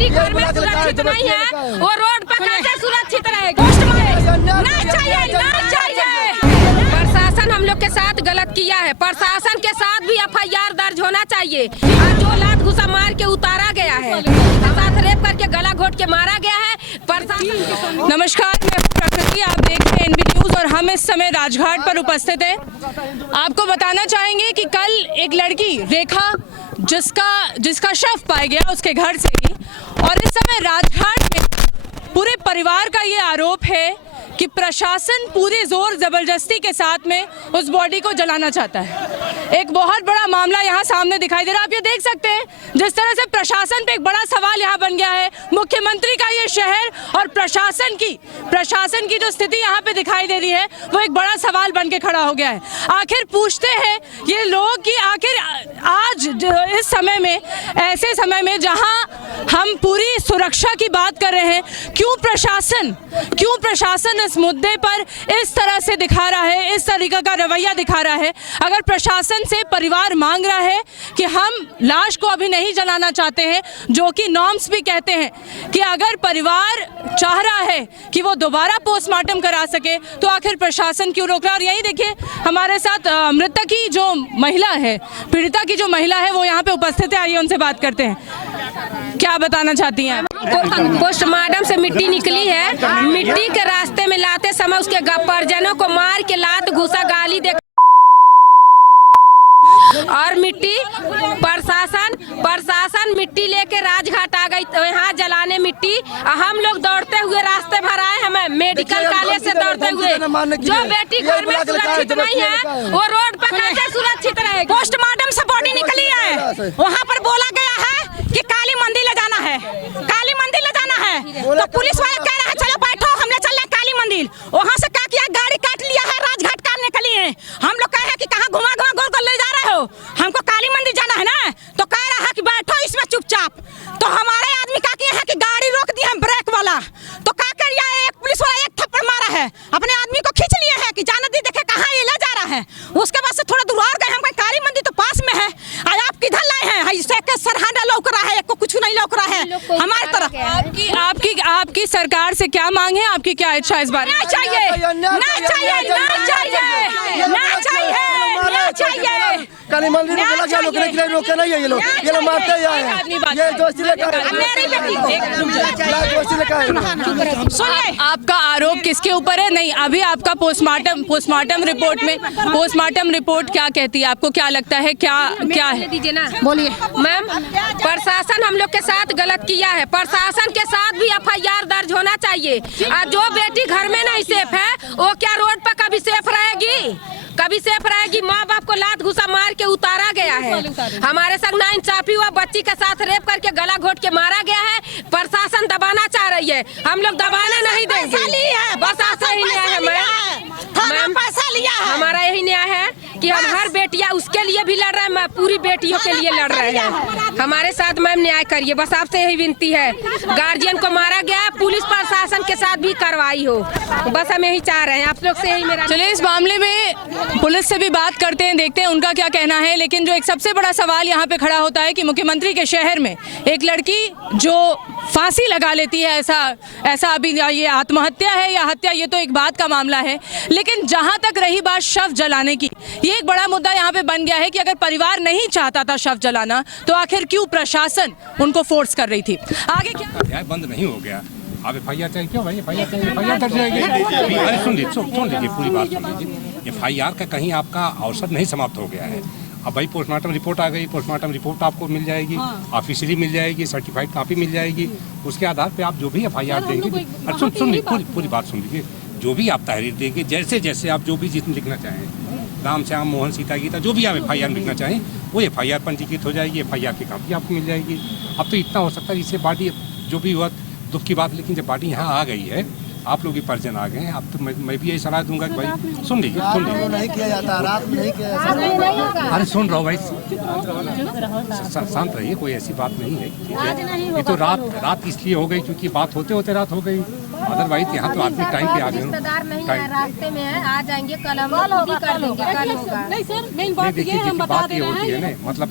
बेटी घर में सुरक्षित नहीं है, वो रोड पर कैसे सुरक्षित रहेगी? पोस्टमार्टम ना चाहिए, ना चाहिए। प्रशासन हम लोग के साथ गलत किया है, प्रशासन के साथ भी FIR दर्ज होना चाहिए। और जो लात घुसा मार के उतारा गया है, साथ रेप करके गला घोट के मारा गया है, प्रशासन। नमस्कार, मैं प्रकृति, आप देख रहे हैं NB न्यूज और हम इस समय राजघाट पर उपस्थित हैं। आपको बताना चाहेंगे कि कल एक लड़की रेखा जिसका शव पाया गया उसके घर से ही, और इस समय राजघाट में पूरे परिवार का ये आरोप है कि प्रशासन पूरे जोर जबरदस्ती के साथ में उस बॉडी को जलाना चाहता है। एक बहुत बड़ा मामला यहाँ सामने दिखाई दे रहा है। आप ये देख सकते हैं जिस तरह से प्रशासन पे एक बड़ा सवाल यहाँ बन गया है। मुख्यमंत्री का ये शहर और प्रशासन की जो स्थिति यहाँ पे दिखाई दे रही है वो एक बड़ा सवाल बन के खड़ा हो गया है। आखिर पूछते हैं ये लोग कि आखिर आज इस समय में, ऐसे समय में जहाँ हम पूरी सुरक्षा की बात कर रहे हैं, क्यों प्रशासन इस मुद्दे पर इस तरह से दिखा रहा है, इस तरीका का रवैया दिखा रहा है? अगर प्रशासन से परिवार मांग रहा है कि हम लाश को अभी नहीं जलाना चाहते हैं, जो कि नॉर्म्स भी कहते हैं कि अगर परिवार चाह रहा है कि वो दोबारा पोस्टमार्टम करा सके, तो आखिर प्रशासन क्यों रोक रहा है? और यही देखिए हमारे साथ मृतक की जो महिला है, पीड़िता की जो महिला है, वो यहाँ पे उपस्थित है। आइए उनसे बात करते हैं। क्या बताना चाहती हैं? पोस्टमार्टम से मिट्टी निकली है, मिट्टी के रास्ते में लाते समय उसके परिजनों को मार के लात घुसा गाली दे, और मिट्टी प्रशासन मिट्टी लेके राजघाट आ गई तो यहाँ जलाने मिट्टी। हम लोग दौड़ते हुए रास्ते भर आए, हमें मेडिकल कॉलेज से दौड़ते हुए। जो बेटी घर में सुरक्षित नहीं है, वो रोड पर कैसे सुरक्षित रहेगी? पोस्टमार्टम से बॉडी निकली है, वहाँ पर बोला गया है कि काली मंदिर ले जाना है, काली मंदिर ले जाना है। तो पुलिस वाले कह रहे हैं चलो बैठो, हम ले चल रहे काली मंदिर। वहाँ से क्या किया, गाड़ी काट लिया है, राजघाट काटने के लिए। हम लोग कहे हैं कि कहाँ घुमा गोल ले जा रहे हो, हमको काली मंदिर जाना है ना। तो कह रहा है कि बैठो इसमें चुपचाप। तो हमारे आदमी क्या किए हैं कि गाड़ी रोक दी है ब्रेक वाला। तो क्या कर लिया, एक पुलिस वाला एक थप्पड़ मारा है, अपने आदमी को खींच लिए है कि जाने दी, देखे कहाँ ये ले जा रहा है। उसके बाद से थोड़ा दूर और गए, हम कहे काली मंदिर तो पास में है, आज आप किधर लाए हैं? सरहाना लौक रहा है, को कुछ नहीं लौक रहा है हमारी तरफ। आपकी सरकार से क्या मांग है, आपकी क्या इच्छा इस बारे में? ना चाहिए, ना चाहिए, ना चाहिए, ना चाहिए, ना चाहिए। काली मंदिर में चला गया, रोकने के लिए रोके नहीं है ये लोग मारते ही आए हैं। ये दोस्ती लेकर सुनिए, आपका आरोप किसके ऊपर है? नहीं, अभी आपका पोस्टमार्टम रिपोर्ट क्या कहती है? आपको क्या लगता है, क्या है? दीजिए ना, बोलिए मैम। प्रशासन हम लोग के साथ गलत किया है, प्रशासन के साथ भी FIR दर्ज होना चाहिए। और जो बेटी घर में नहीं सेफ है, वो क्या रोड पर कभी सेफ रहेगी? कभी सेफ रहेगी? माँ बाप को लात घुसा मार के उतारा गया है, हमारे संग नाइंसाफी हुआ, बच्ची के साथ रेप करके गला घोट के मारा गया है। प्रशासन दबाना चाह रही है, हम लोग दबाने नहीं देंगे। बस ऐसा ही न्याय है मैम, पैसा लिया है। हमारा यही न्याय है कि हम हर बेटियां उसके लिए भी लड़ रहे हैं, पूरी बेटियों के लिए लड़ रहे हैं। हमारे साथ मैम न्याय करिए, बस आपसे यही विनती है। गार्जियन को मारा गया है, पुलिस प्रशासन के साथ भी कार्रवाई हो, बस हम यही चाह रहे हैं। आप लोग से यही मेरा। चलिए इस मामले में पुलिस से भी बात करते हैं, देखते हैं उनका क्या कहना है। लेकिन जो एक सबसे बड़ा सवाल यहाँ पे खड़ा होता है कि मुख्यमंत्री के शहर में एक लड़की जो फांसी लगा लेती है, ऐसा अभी ये आत्महत्या है या हत्या, ये तो एक बात का मामला है। लेकिन जहाँ तक रही बात शव जलाने की, ये एक बड़ा मुद्दा यहाँ पे बन गया है कि अगर परिवार नहीं चाहता था शव जलाना, तो आखिर क्यों प्रशासन उनको फोर्स कर रही थी? आगे क्या बंद नहीं हो गया? अब FIR चाहिए, क्यों भाई FIR चाहिए? FIR दर्ज रहेगी। अरे सुन लीजिए पूरी बात सुन लीजिए। FIR का कहीं आपका अवसर नहीं समाप्त हो गया है। अब भाई पोस्टमार्टम रिपोर्ट आ गई, पोस्टमार्टम रिपोर्ट आपको मिल जाएगी, ऑफिशियली मिल जाएगी, सर्टिफाइड कॉपी मिल जाएगी। उसके आधार पे आप जो भी FIR देंगे, सुन लीजिए पूरी बात सुन लीजिए। जो भी आप तहरीर देंगे, जैसे आप जो भी जिसमें लिखना चाहें, राम श्याम मोहन सीता गीता, जो भी आप FIR में लिखना चाहें, वो FIR पंजीकृत हो जाएगी, FIR की कॉपी आपको मिल जाएगी। अब तो इतना हो सकता है, इससे बॉडी जो भी हुआ दुख की बात, लेकिन जब बॉडी यहाँ आ गई है, आप लोग भी परिजन आ गए हैं, अब तो मैं भी यही सलाह दूंगा कि भाई सुन लीजिए नहीं किया जाता, रात में नहीं किया जाता। अरे सुन रहा हूँ भाई, शांत रहिए, कोई ऐसी बात नहीं है। ये तो रात इसलिए हो गई क्योंकि बात होते होते रात हो गई, अदरवाइज यहाँ तो आदमी टाइम पे आ गए। रास्ते में है, आ जाएंगे, कल हम भी कर देंगे, कल होगा। नहीं सर, मेन बात ये है, हम बता दे रहे हैं। मतलब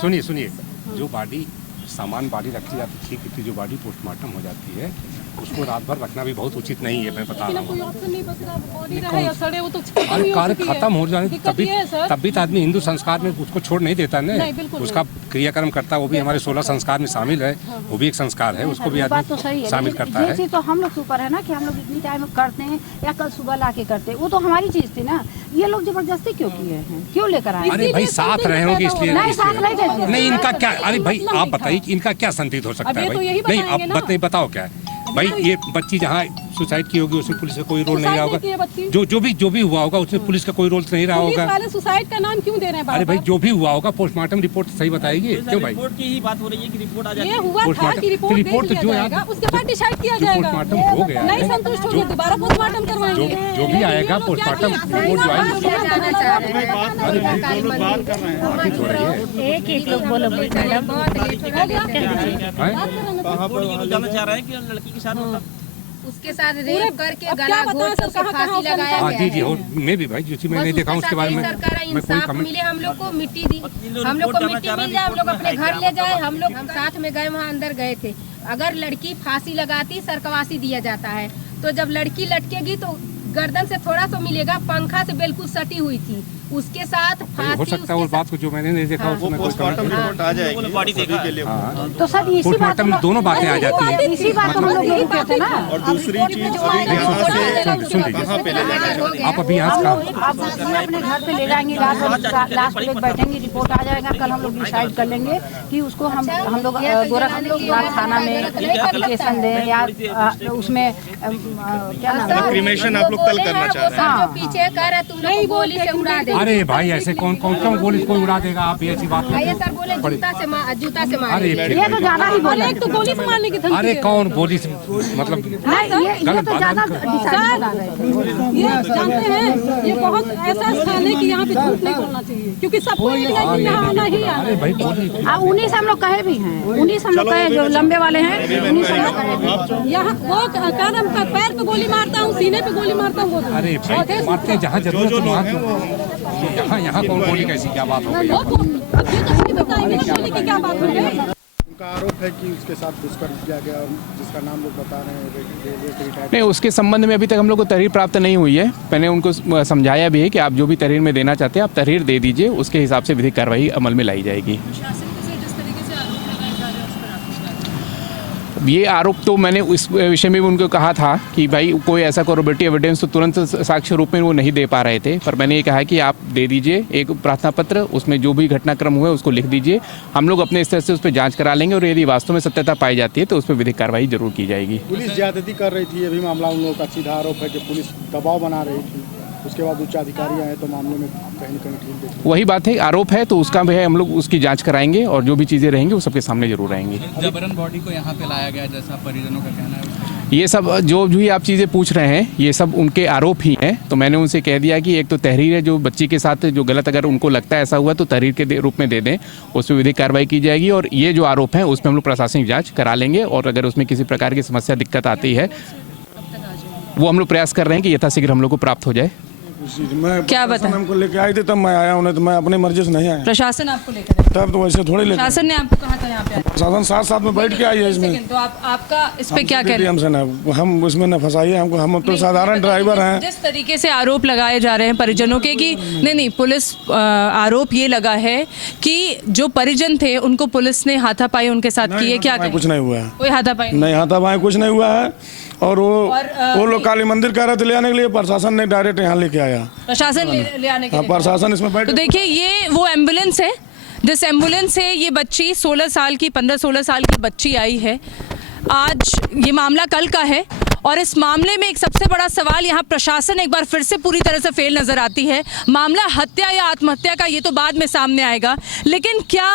सुनिए, जो बॉडी सामान बॉडी रखी जाती थी, कितनी जो बॉडी पोस्टमार्टम हो जाती है उसको रात भर रखना भी बहुत उचित नहीं है। मैं बता रहा हूँ, अरे कार्य खत्म हो जाने तब भी तो आदमी हिंदू संस्कार में उसको छोड़ नहीं देता ना, उसका क्रियाक्रम करता है, वो भी हमारे 16 संस्कार में शामिल है, वो भी एक संस्कार है, उसको भी आदमी शामिल करता है। ये चीज तो हम लोग के ऊपर है ना कि हम लोग इतनी टाइम करते हैं या कल सुबह ला के करते हैं, वो तो हमारी चीज थी ना। ये लोग जबरदस्ती क्यों किए हैं, क्यों लेकर आए? अरे भाई साथ रहे होंगे इसलिए नहीं, इनका क्या, अरे भाई आप बताइए कि इनका क्या संकेत हो सकता है भाई? नहीं आप बताओ क्या है भाई? ये बच्ची जहाँ सुसाइड की होगी उसमें पुलिस का कोई रोल नहीं रहा होगा, जो भी हुआ होगा उसमें पुलिस का कोई रोल नहीं रहा होगा। सुसाइड का नाम क्यों दे रहे हैं? अरे भाई जो भी हुआ होगा पोस्टमार्टम रिपोर्ट सही बताएगी, क्यों भाई? रिपोर्ट की ही बात हो रही है कि रिपोर्ट आ जाए। ये हुआ था कि रिपोर्ट जो आएगा उसके बाद डिसाइड किया जाएगा। पोस्टमार्टम हो गया नहीं संतुष्ट होंगे दोबारा पोस्टमार्टम करवाएंगे। जो भी आएगा पोस्टमार्टम रिपोर्ट जो आएगी। एक लोग बोलो मैडम, जानना चाह रहे हैं कि लड़की के साथ उसके साथ रेप करके गला घोट उसको फांसी लगाया हाँ गया जी है। मैं भी भाई जो चीज मैं नहीं देखा उसके बारे में सरकार मैं कोई इंसाफ कमेंट मिले, हम लोग को मिट्टी दी, हम लोग को मिट्टी मिल जाए, हम लोग अपने घर ले जाए। हम लोग साथ में गए, वहाँ अंदर गए थे। अगर लड़की फांसी लगाती सरकवासी दिया जाता है, तो जब लड़की लटकेगी तो गर्दन से थोड़ा सा मिलेगा, पंखा से बिल्कुल सटी हुई थी, उसके साथ फांसी हो सकता है। उस बात को जो मैंने नहीं देखा उसमें कोई कमेंट रिपोर्ट आ जाएगी बॉडी देखने के लिए। तो सर इसी बात पोस्टमार्टम में दोनों बातें आ जाती है। इसी बात हम लोग यही कहते हैं ना। और दूसरी चीज आप अभी यहाँ आप अपने घर पे ले जाएंगे, लास्ट में बैठेंगे, रिपोर्ट आ जाएगा, कल हम लोग डिसाइड कर लेंगे कि उसको हम लोग गोरखनाथ थाना में एप्लीकेशन दें या उसमें क्या नाम क्रिमेशन आप लोग कल करना चाह रहे हैं। पीछे कर रहे तुम लोग गोली से उड़ा दे। अरे भाई ऐसे कौन गोली कोई उड़ा देगा? आप ये ऐसी बात ये सर बोले जूता से मारे। ये तो ज्यादा ही बोले। एक तो गोली से मारने की धमकी अरे है। कौन गोली से मतलब ये तो ज्यादा ये जानते हैं ये बहुत ऐसा स्थान है कि यहाँ पे झूठ नहीं बोलना चाहिए, क्योंकि सबको यहाँ आना ही आना। अरे भाई गोली 19 हम लोग कहे भी हैं, 19 हम लोग कहे जो लंबे वाले हैं, 19 हम लोग कहे भी। यहाँ वो क्या नाम का पैर पे गोली मारता हूँ, सीने पे गोली मारता हूँ, वो अरे भाई मारते हैं जहाँ जरूरत है वहाँ यहाँ कौन गोली कैसी क्या बात हो गई? अब ये तो सही बताएंगे गोली की क्या बात हो गई। उनका आरोप है कि उसके साथ दुष्कर्म किया गया और जिसका नाम लोग बता रहे हैं नहीं, उसके संबंध में अभी तक हम लोग को तहरीर प्राप्त नहीं हुई है। मैंने उनको समझाया भी है कि आप जो भी तहरीर में देना चाहते हैं आप तहरीर दे दीजिए, उसके हिसाब से विधिक कार्रवाई अमल में लाई जाएगी। ये आरोप तो मैंने इस विषय में भी उनको कहा था कि भाई कोई ऐसा कोरोबेटिव एविडेंस तो तुरंत साक्ष्य रूप में वो नहीं दे पा रहे थे, पर मैंने ये कहा कि आप दे दीजिए एक प्रार्थना पत्र, उसमें जो भी घटनाक्रम हुए उसको लिख दीजिए, हम लोग अपने स्तर से उस पर जांच करा लेंगे और यदि वास्तव में सत्यता पाई जाती है तो उस पर विधिक कार्रवाई जरूर की जाएगी। पुलिस ज्यादती कर रही थी, ये भी मामला उन लोगों का सीधा आरोप है कि पुलिस दबाव बना रही थी, उसके बाद उच्च अधिकारी आए तो मामले में कहीं न कहीं ठीक देखिए। वही बात है, आरोप है तो उसका भी है, हम लोग उसकी जांच कराएंगे और जो भी चीज़ें रहेंगी वो सबके सामने जरूर रहेंगी। जबरन बॉडी को यहाँ पे लाया गया जैसा परिजनों का कहना है, ये सब जो भी आप चीज़ें पूछ रहे हैं ये सब उनके आरोप ही हैं। तो मैंने उनसे कह दिया कि एक तो तहरीर है, जो बच्ची के साथ जो गलत अगर उनको लगता है ऐसा हुआ तो तहरीर के रूप में दे दें, उस पर विधिक कार्रवाई की जाएगी और ये जो आरोप हैं उसमें हम लोग प्रशासनिक जाँच करा लेंगे और अगर उसमें किसी प्रकार की समस्या दिक्कत आती है वो हम लोग प्रयास कर रहे हैं कि यथाशीघ्र हम लोग को प्राप्त हो जाए। मैं क्या बताएं? हमको लेके आई थी तब मैं आया हूँ, तो मैं अपनी मर्जी से नहीं आया। प्रशासन आपको लेकर आया? तब तो वैसे थोड़ी लेकर प्रशासन ने आपको कहा था यहाँ पे? प्रशासन साथ में बैठ के आई है इसमें। तो आपका इस पे क्या कहना है? हमसे ना हम उसमें न फंसाइए हमको, हम तो साधारण ड्राइवर हैं। जिस तरीके से आरोप लगाए जा रहे हैं परिजनों के कि नहीं पुलिस आरोप ये लगा है कि जो परिजन थे उनको पुलिस ने हाथापाई उनके साथ किए, क्या कुछ नहीं हुआ है, कोई हाथापाई नहीं हाथापाई कुछ नहीं हुआ है। और वो लोग काली मंदिर कह रहे थे ले आने के लिए, प्रशासन ने डायरेक्ट यहाँ लेके आया, प्रशासन ले आने के लिए। प्रशासन इसमें बैठ। तो देखिए ये वो एम्बुलेंस है जिस एम्बुलेंस से ये बच्ची 16 साल की 15-16 साल की बच्ची आई है। आज ये मामला कल का है और इस मामले में एक सबसे बड़ा सवाल यहाँ प्रशासन एक बार फिर से पूरी तरह से फेल नजर आती है। मामला हत्या या आत्महत्या का ये तो बाद में सामने आएगा, लेकिन क्या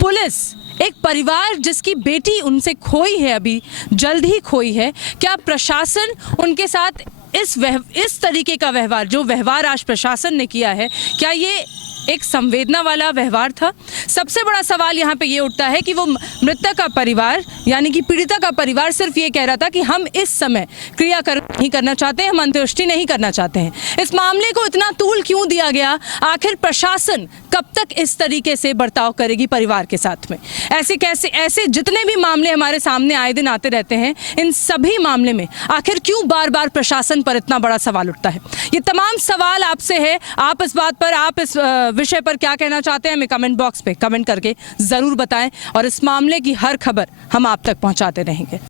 पुलिस एक परिवार जिसकी बेटी उनसे खोई है, अभी जल्द ही खोई है, क्या प्रशासन उनके साथ इस तरीके का व्यवहार जो व्यवहार आज प्रशासन ने किया है, क्या ये एक संवेदना वाला व्यवहार था। सबसे बड़ा सवाल यहाँ पे ये उठता है कि वो मृतक का परिवार यानी कि पीड़िता का परिवार सिर्फ ये कह रहा था कि हम इस समय क्रियाकर्म नहीं करना चाहते हैं, हम अंत्येष्टि नहीं करना चाहते हैं। इस मामले को इतना तूल क्यों दिया गया? आखिर प्रशासन कब तक इस तरीके से बर्ताव करेगी परिवार के साथ में? ऐसे जितने भी मामले हमारे सामने आए दिन आते रहते हैं, इन सभी मामले में आखिर क्यों बार बार प्रशासन पर इतना बड़ा सवाल उठता है? ये तमाम सवाल आपसे है। आप इस बात पर, आप इस विषय पर क्या कहना चाहते हैं, हमें कमेंट बॉक्स पे कमेंट करके ज़रूर बताएं और इस मामले की हर खबर हम आप तक पहुंचाते रहेंगे।